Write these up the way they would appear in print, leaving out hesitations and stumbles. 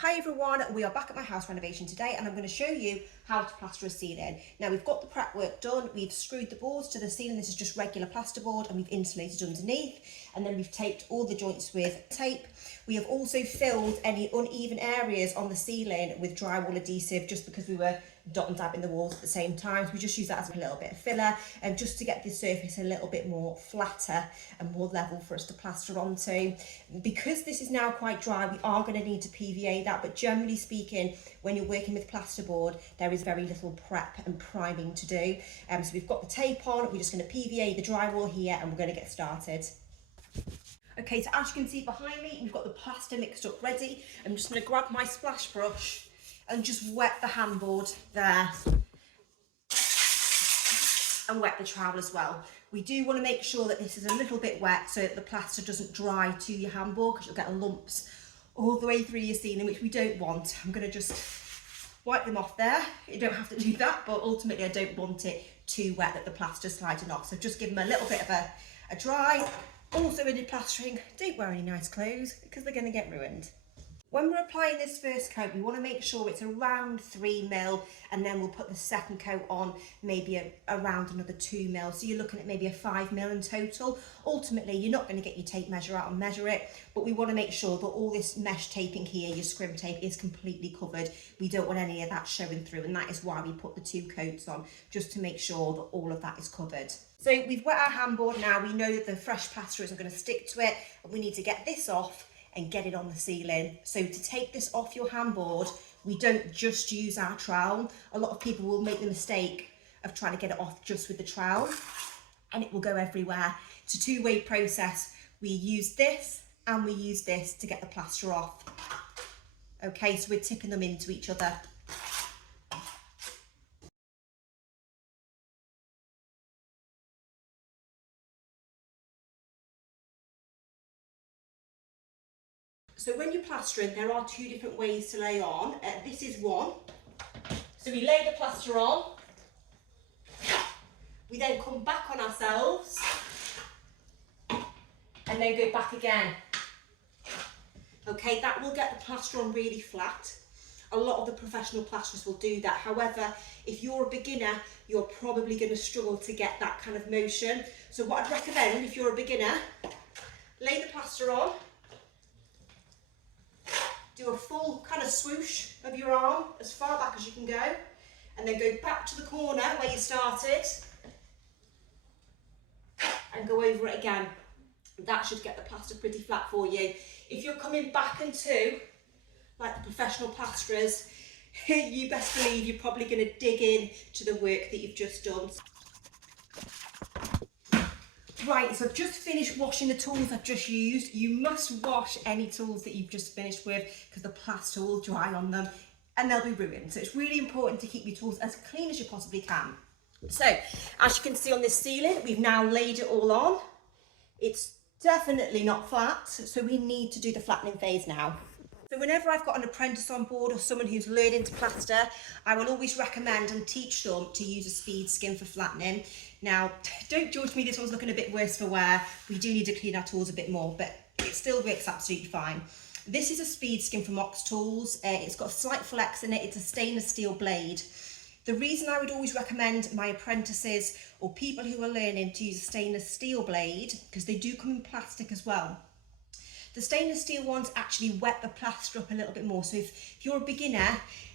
Hi everyone, we are back at my house renovation today and I'm going to show you how to plaster a ceiling. Now we've got the prep work done, we've screwed the boards to the ceiling, this is just regular plasterboard, and we've insulated underneath, and then we've taped all the joints with tape. We have also filled any uneven areas on the ceiling with drywall adhesive just because we were dot and dabbing the walls at the same time. So we just use that as a little bit of filler and just to get the surface a little bit more flatter and more level for us to plaster onto. Because this is now quite dry, we are going to need to PVA that, but generally speaking, when you're working with plasterboard, there is very little prep and priming to do. So we've got the tape on, we're just going to PVA the drywall here and we're going to get started. Okay, so as you can see behind me, we've got the plaster mixed up ready. I'm just going to grab my splash brush and just wet the handboard there and wet the trowel as well. We do want to make sure that this is a little bit wet so that the plaster doesn't dry to your handboard, because you'll get lumps all the way through your ceiling, which we don't want. I'm going to just wipe them off there. You don't have to do that, but ultimately I don't want it too wet that the plaster's sliding off. So just give them a little bit of a dry. Also, when you're plastering, don't wear any nice clothes because they're going to get ruined. When we're applying this first coat, we want to make sure it's around 3mm, and then we'll put the second coat on maybe around another 2mm. So you're looking at maybe a 5mm in total. Ultimately, you're not going to get your tape measure out and measure it, but we want to make sure that all this mesh taping here, your scrim tape, is completely covered. We don't want any of that showing through, and that is why we put the 2 coats on, just to make sure that all of that is covered. So we've wet our handboard now. We know that the fresh plaster isn't going to stick to it, and we need to get this off and get it on the ceiling. So to take this off your handboard, we don't just use our trowel. A lot of people will make the mistake of trying to get it off just with the trowel, and it will go everywhere. It's a two-way process. We use this and we use this to get the plaster off. Okay, so we're tipping them into each other. So when you're plastering, there are 2 different ways to lay on. This is one. So we lay the plaster on. We then come back on ourselves and then go back again. Okay, that will get the plaster on really flat. A lot of the professional plasterers will do that. However, if you're a beginner, you're probably going to struggle to get that kind of motion. So what I'd recommend, if you're a beginner, lay the plaster on, do a full kind of swoosh of your arm as far back as you can go, and then go back to the corner where you started and go over it again. That should get the plaster pretty flat for you. If you're coming back into, like the professional plasterers, you best believe you're probably going to dig in to the work that you've just done. Right, so I've just finished washing the tools I've just used. You must wash any tools that you've just finished with because the plaster will dry on them and they'll be ruined. So it's really important to keep your tools as clean as you possibly can. So, as you can see on this ceiling, we've now laid it all on. It's definitely not flat, so we need to do the flattening phase now. So whenever I've got an apprentice on board or someone who's learning to plaster, I will always recommend and teach them to use a speed skim for flattening. Now, don't judge me, this one's looking a bit worse for wear. We do need to clean our tools a bit more, but it still works absolutely fine. This is a speed skim from Ox Tools. It's got a slight flex in it. It's a stainless steel blade. The reason I would always recommend my apprentices or people who are learning to use a stainless steel blade, because they do come in plastic as well. The stainless steel ones actually wet the plaster up a little bit more. So if you're a beginner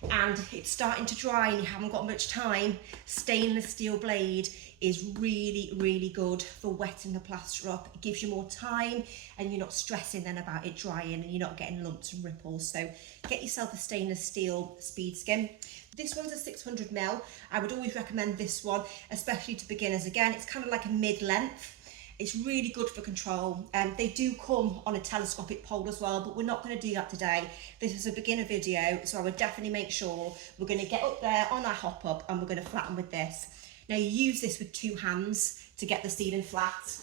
and it's starting to dry and you haven't got much time, stainless steel blade is really, really good for wetting the plaster up. It gives you more time and you're not stressing then about it drying and you're not getting lumps and ripples. So get yourself a stainless steel speed skim. This one's a 600mm. I would always recommend this one, especially to beginners. Again, it's kind of like a mid-length. It's really good for control. They do come on a telescopic pole as well, but we're not going to do that today. This is a beginner video, so I would definitely make sure we're going to get up there on our hop up and we're going to flatten with this. Now you use this with 2 hands to get the ceiling flat.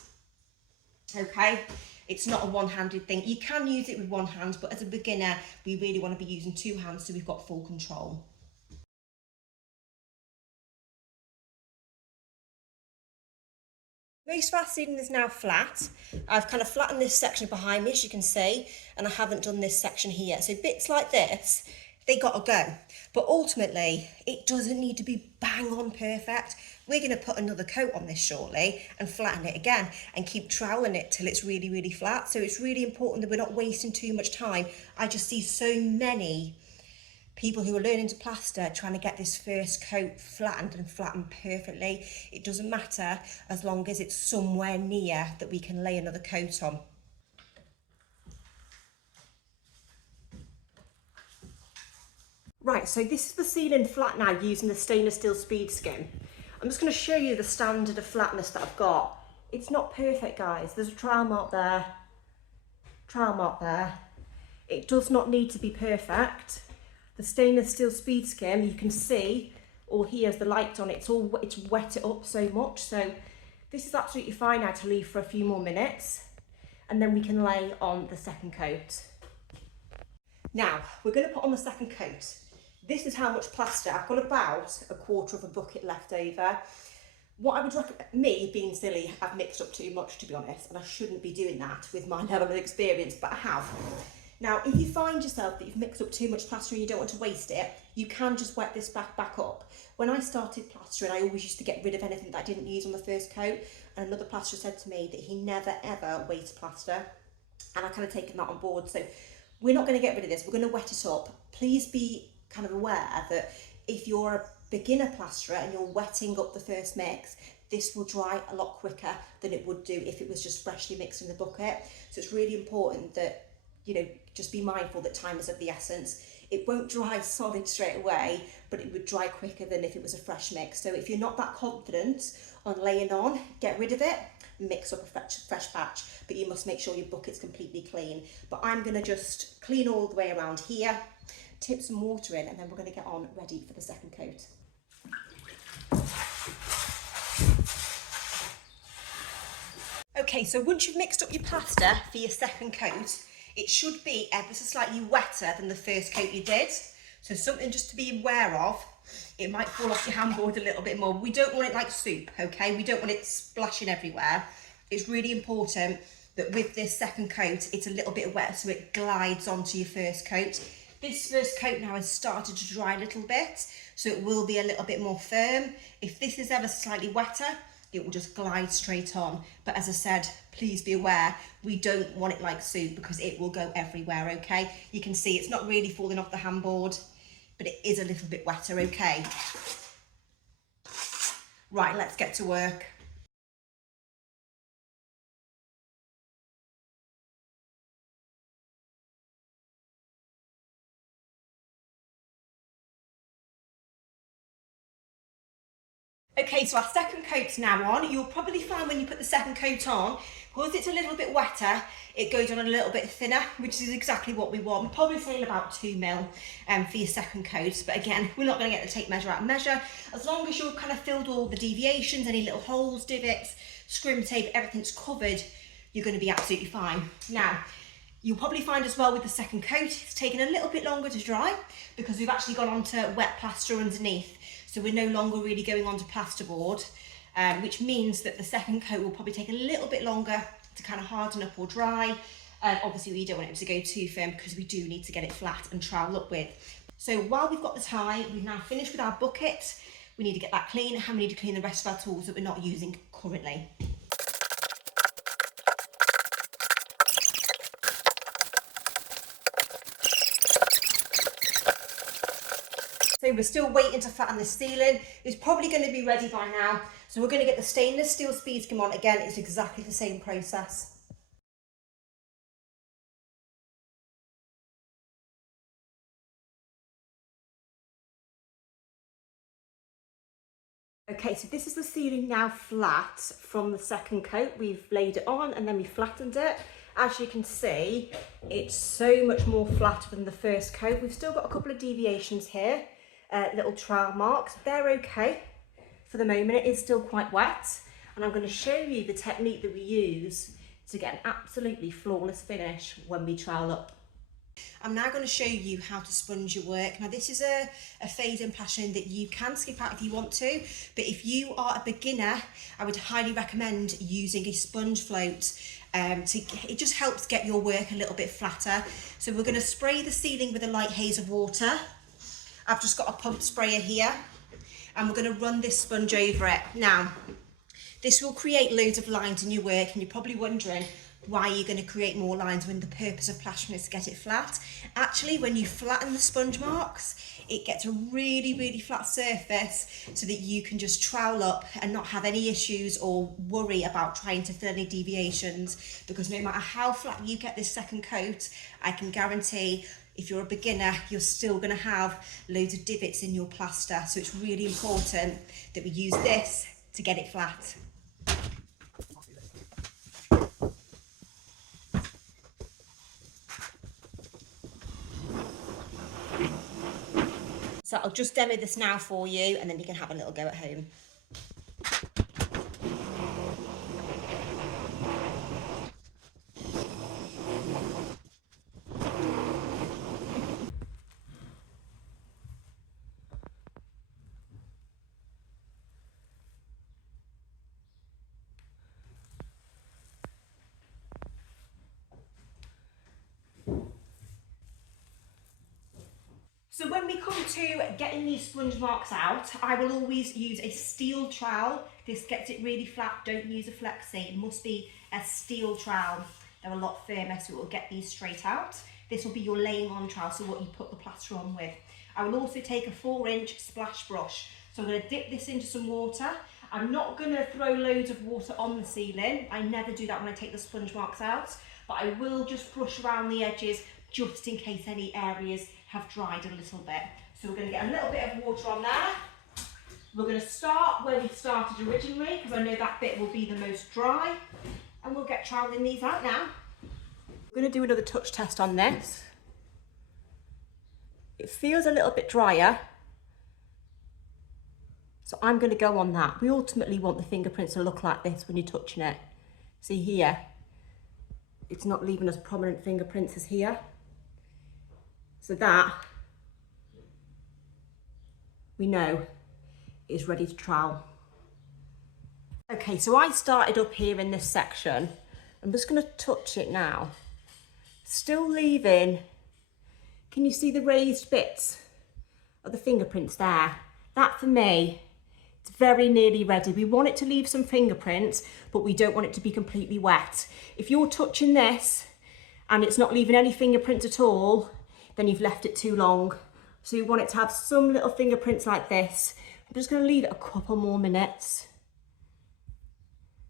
Okay, it's not a one-handed thing. You can use it with 1 hand, but as a beginner, we really want to be using 2 hands so we've got full control. Most of our ceiling is now flat. I've kind of flattened this section behind me, as you can see, and I haven't done this section here. So bits like this, they got to go. But ultimately, it doesn't need to be bang on perfect. We're going to put another coat on this shortly and flatten it again and keep troweling it till it's really, really flat. So it's really important that we're not wasting too much time. I just see so many people who are learning to plaster trying to get this first coat flattened and flattened perfectly. It doesn't matter as long as it's somewhere near that we can lay another coat on. Right, so this is the ceiling flat now using the stainless steel speed skim. I'm just going to show you the standard of flatness that I've got. It's not perfect, guys. There's a trial mark there, trial mark there. It does not need to be perfect. The stainless steel speed skim, you can see, or here's the light on it, it's wet it up so much. So this is absolutely fine now to leave for a few more minutes, and then we can lay on the second coat. Now, we're going to put on the second coat. This is how much plaster. I've got about a quarter of a bucket left over. What I would recommend, me being silly, I've mixed up too much, to be honest, and I shouldn't be doing that with my level of experience, but I have. Now, if you find yourself that you've mixed up too much plaster and you don't want to waste it, you can just wet this back up. When I started plastering, I always used to get rid of anything that I didn't use on the first coat, and another plasterer said to me that he never ever wastes plaster, and I kind of taken that on board. So we're not going to get rid of this, we're going to wet it up. Please be kind of aware that if you're a beginner plasterer and you're wetting up the first mix, this will dry a lot quicker than it would do if it was just freshly mixed in the bucket. So it's really important that, you know, just be mindful that time is of the essence. It won't dry solid straight away, but it would dry quicker than if it was a fresh mix. So if you're not that confident on laying on, get rid of it, mix up a fresh batch, but you must make sure your bucket's completely clean. But I'm gonna just clean all the way around here, tip some water in, and then we're gonna get on ready for the second coat. Okay, so once you've mixed up your plaster for your second coat, it should be ever so slightly wetter than the first coat you did. So something just to be aware of, it might fall off your handboard a little bit more. We don't want it like soup, okay? We don't want it splashing everywhere. It's really important that with this second coat, it's a little bit wet so it glides onto your first coat. This first coat now has started to dry a little bit, so it will be a little bit more firm. If this is ever slightly wetter, it will just glide straight on. But as I said, please be aware, we don't want it like soup because it will go everywhere, okay? You can see it's not really falling off the handboard, but it is a little bit wetter, okay? Right, let's get to work. Okay, so our second coat's now on. You'll probably find when you put the second coat on, because it's a little bit wetter, it goes on a little bit thinner, which is exactly what we want. We're probably saying about 2 mil for your second coat, but again, we're not going to get the tape measure out and measure. As long as you've kind of filled all the deviations, any little holes, divots, scrim tape, everything's covered, you're going to be absolutely fine. Now, you'll probably find as well with the second coat, it's taken a little bit longer to dry because we've actually gone on to wet plaster underneath. So we're no longer really going on to plasterboard, which means that the second coat will probably take a little bit longer to kind of harden up or dry. Obviously we don't want it to go too firm because we do need to get it flat and trowel up with. So while we've got the tie, we've now finished with our bucket. We need to get that clean and we need to clean the rest of our tools that we're not using currently. So we're still waiting to flatten the ceiling. It's probably going to be ready by now. So we're going to get the stainless steel speed skim on. Again, it's exactly the same process. Okay, so this is the ceiling now flat from the second coat. We've laid it on and then we flattened it. As you can see, it's so much more flat than the first coat. We've still got a couple of deviations here. Little trowel marks, they're okay for the moment. It is still quite wet, and I'm going to show you the technique that we use to get an absolutely flawless finish when we trowel up. I'm now going to show you how to sponge your work. Now this is a phase in plastering that you can skip out if you want to, but if you are a beginner, I would highly recommend using a sponge float. It just helps get your work a little bit flatter. So we're going to spray the ceiling with a light haze of water. I've just got a pump sprayer here, and we're going to run this sponge over it. Now, this will create loads of lines in your work, and you're probably wondering why you're going to create more lines when the purpose of plastering is to get it flat. Actually, when you flatten the sponge marks, it gets a really, really flat surface so that you can just trowel up and not have any issues or worry about trying to fill any deviations, because no matter how flat you get this second coat, I can guarantee if you're a beginner, you're still going to have loads of divots in your plaster. So it's really important that we use this to get it flat. So I'll just demo this now for you, and then you can have a little go at home. So when we come to getting these sponge marks out, I will always use a steel trowel. This gets it really flat. Don't use a flexi. It must be a steel trowel. They're a lot firmer, so it will get these straight out. This will be your laying on trowel, so what you put the plaster on with. I will also take a 4-inch splash brush. So I'm going to dip this into some water. I'm not going to throw loads of water on the ceiling. I never do that when I take the sponge marks out, but I will just brush around the edges just in case any areas have dried a little bit. So we're going to get a little bit of water on there. We're going to start where we started originally, because I know that bit will be the most dry, and we'll get troweling these out now. We're going to do another touch test on this. It feels a little bit drier, so I'm going to go on that. We ultimately want the fingerprints to look like this when you're touching it. See here, it's not leaving us prominent fingerprints as here. So that, we know, is ready to trowel. Okay, so I started up here in this section. I'm just going to touch it now. Still leaving, can you see the raised bits of the fingerprints there? That for me, it's very nearly ready. We want it to leave some fingerprints, but we don't want it to be completely wet. If you're touching this and it's not leaving any fingerprints at all, then you've left it too long. So you want it to have some little fingerprints like this. I'm just going to leave it a couple more minutes.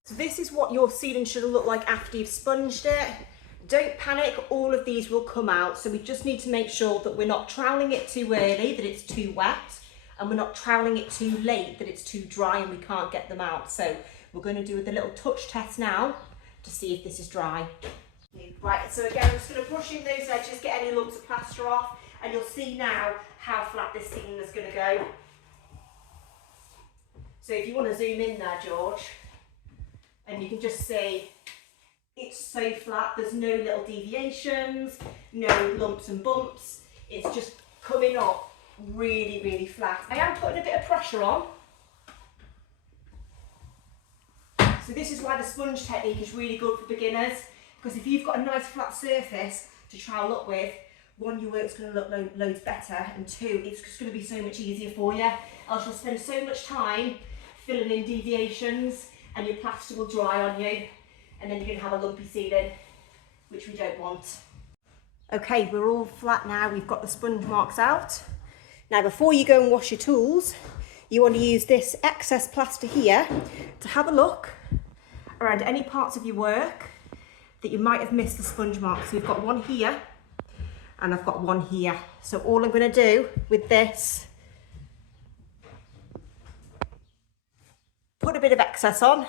So this is what your ceiling should look like after you've sponged it. Don't panic, all of these will come out. So we just need to make sure that we're not troweling it too early, that it's too wet, and we're not troweling it too late, that it's too dry and we can't get them out. So we're going to do the little touch test now to see if this is dry. Right, so again, I'm just going to brush in those edges, get any lumps of plaster off, and you'll see now how flat this ceiling is going to go. So if you want to zoom in there, George, and you can just see it's so flat, there's no little deviations, no lumps and bumps, it's just coming up really, really flat. I am putting a bit of pressure on. So this is why the sponge technique is really good for beginners, because if you've got a nice flat surface to trowel up with, one, your work's going to look loads better, and two, it's just going to be so much easier for you. Else you'll spend so much time filling in deviations and your plaster will dry on you, and then you're going to have a lumpy ceiling, which we don't want. Okay, we're all flat now, we've got the sponge marks out. Now before you go and wash your tools, you want to use this excess plaster here to have a look around any parts of your work that you might have missed the sponge marks. So we've got one here and I've got one here. So all I'm going to do with this, put a bit of excess on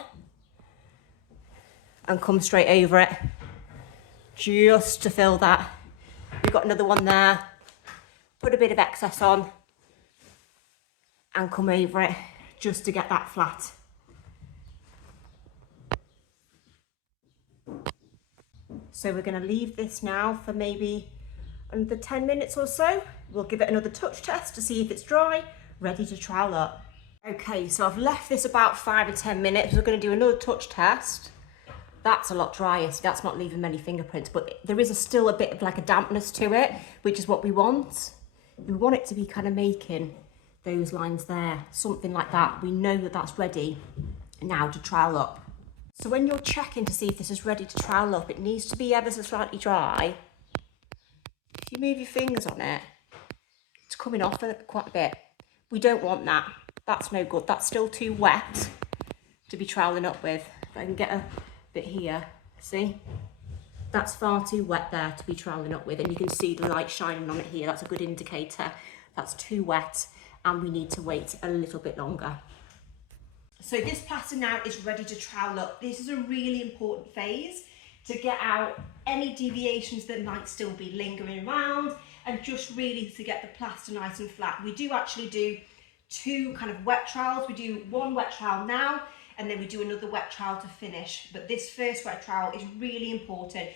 and come straight over it just to fill that. We've got another one there, put a bit of excess on and come over it just to get that flat. So we're going to leave this now for maybe Another 10 minutes or so. We'll give it another touch test to see if it's dry, ready to trowel up. Okay, so I've left this about 5 or 10 minutes. We're going to do another touch test. That's a lot drier, so that's not leaving many fingerprints, but there is still a bit of like a dampness to it, which is what we want. We want it to be kind of making those lines there, something like that. We know that that's ready now to trowel up. So when you're checking to see if this is ready to trowel up, it needs to be ever so slightly dry. If you move your fingers on it, it's coming off quite a bit. We don't want that. That's no good. That's still too wet to be troweling up with. If I can get a bit here, see? That's far too wet there to be troweling up with, and you can see the light shining on it here. That's a good indicator. That's too wet, and we need to wait a little bit longer. So this plaster now is ready to trowel up. This is a really important phase to get out any deviations that might still be lingering around, and just really to get the plaster nice and flat. We do actually do 2 kind of wet trowels. We do 1 wet trowel now, and then we do another wet trowel to finish. But this first wet trowel is really important.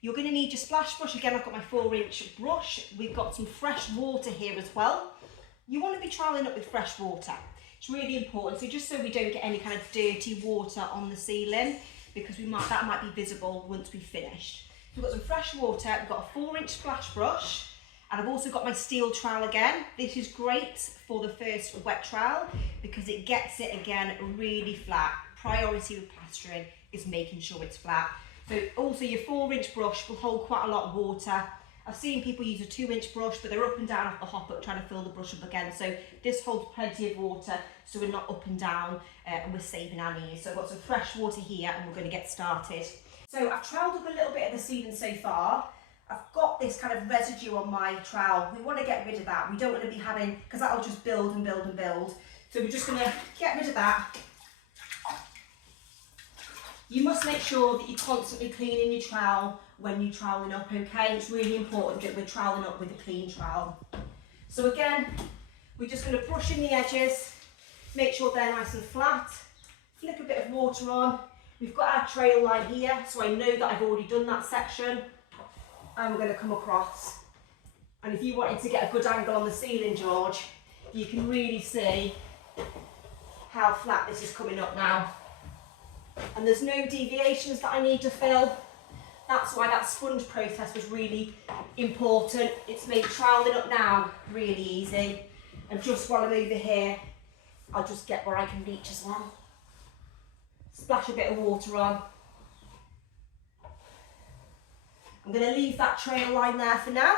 You're going to need your splash brush. Again, I've got my 4-inch brush. We've got some fresh water here as well. You want to be troweling up with fresh water. It's really important. So just so we don't get any kind of dirty water on the ceiling, because that might be visible once we've finished. We've got some fresh water. We've got a 4-inch splash brush. And I've also got my steel trowel again. This is great for the first wet trowel because it gets it again really flat. Priority with plastering is making sure it's flat. So also your 4-inch brush will hold quite a lot of water. I've seen people use a 2-inch brush, but they're up and down off the hopper trying to fill the brush up again. So this holds plenty of water, so we're not up and down, and we're saving our knees. So I've got some fresh water here, and we're going to get started. So I've troweled up a little bit of the ceiling so far. I've got this kind of residue on my trowel. We want to get rid of that. We don't want to be having, because that'll just build and build and build. So we're just going to get rid of that. You must make sure that you're constantly cleaning your trowel when you're troweling up, okay? It's really important that we're troweling up with a clean trowel. So again, we're just going to brush in the edges, make sure they're nice and flat, flick a bit of water on. We've got our trail line here, so I know that I've already done that section. And we're going to come across. And if you wanted to get a good angle on the ceiling, George, you can really see how flat this is coming up now. And there's no deviations that I need to fill. That's why that sponge process was really important. It's made troweling up now really easy. And just while I'm over here, I'll just get where I can reach as well. Splash a bit of water on. I'm going to leave that trail line there for now.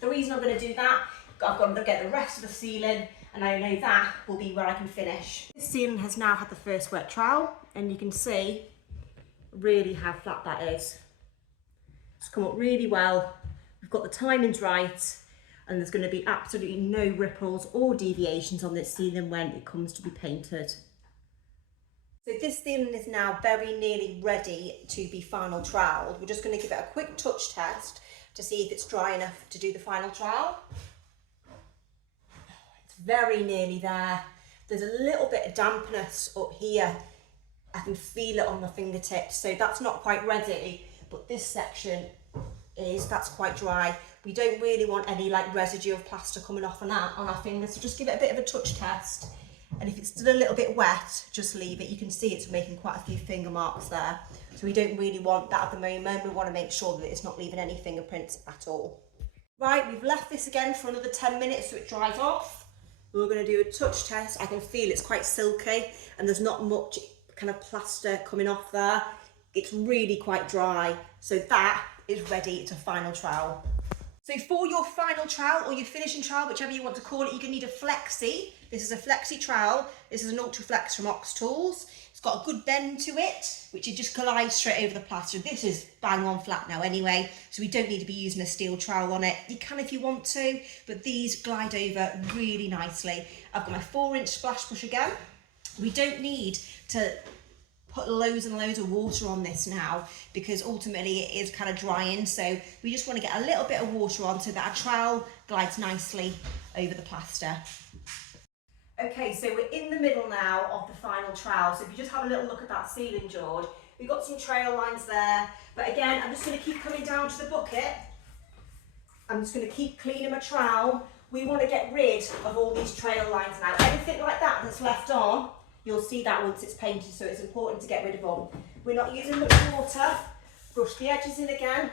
The reason I'm going to do that, I've got to get the rest of the ceiling, and I know that will be where I can finish. This ceiling has now had the first wet trowel, and you can see really how flat that is. It's come up really well. We've got the timings right, and there's going to be absolutely no ripples or deviations on this ceiling when it comes to be painted. So this ceiling is now very nearly ready to be final troweled. We're just going to give it a quick touch test to see if it's dry enough to do the final trowel. It's very nearly there. There's a little bit of dampness up here. I can feel it on my fingertips, so that's not quite ready, but this section that's quite dry. We don't really want any like residue of plaster coming off on our fingers, so just give it a bit of a touch test. And if it's still a little bit wet, just leave it. You can see it's making quite a few finger marks there. So we don't really want that at the moment. We want to make sure that it's not leaving any fingerprints at all. Right, we've left this again for another 10 minutes so it dries off. We're going to do a touch test. I can feel it's quite silky and there's not much kind of plaster coming off there. It's really quite dry. So that is ready to final trowel. So for your final trowel or your finishing trowel, whichever you want to call it, you're going to need a flexi. This is a flexi trowel. This is an Ultra Flex from Ox Tools. It's got a good bend to it, which it just glides straight over the plaster. This is bang on flat now anyway, so we don't need to be using a steel trowel on it. You can if you want to, but these glide over really nicely. I've got my 4-inch splash brush again. We don't need to put loads and loads of water on this now because ultimately it is kind of drying, so we just want to get a little bit of water on so that our trowel glides nicely over the plaster. Okay, so we're in the middle now of the final trowel, so if you just have a little look at that ceiling, George, we've got some trail lines there, but again I'm just going to keep coming down to the bucket I'm just going to keep cleaning my trowel. We want to get rid of all these trail lines now. Anything like that that's left on, you'll see that once it's painted, so it's important to get rid of them. We're not using much water. Brush the edges in again.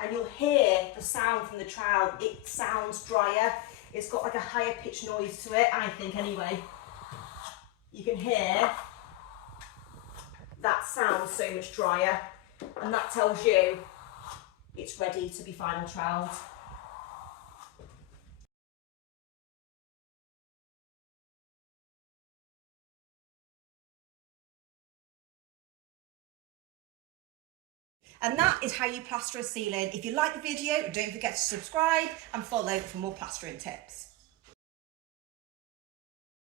And you'll hear the sound from the trowel. It sounds drier. It's got like a higher pitched noise to it, I think anyway. You can hear that sounds so much drier, and that tells you it's ready to be final troweled. And that is how you plaster a ceiling. If you like the video, don't forget to subscribe and follow for more plastering tips.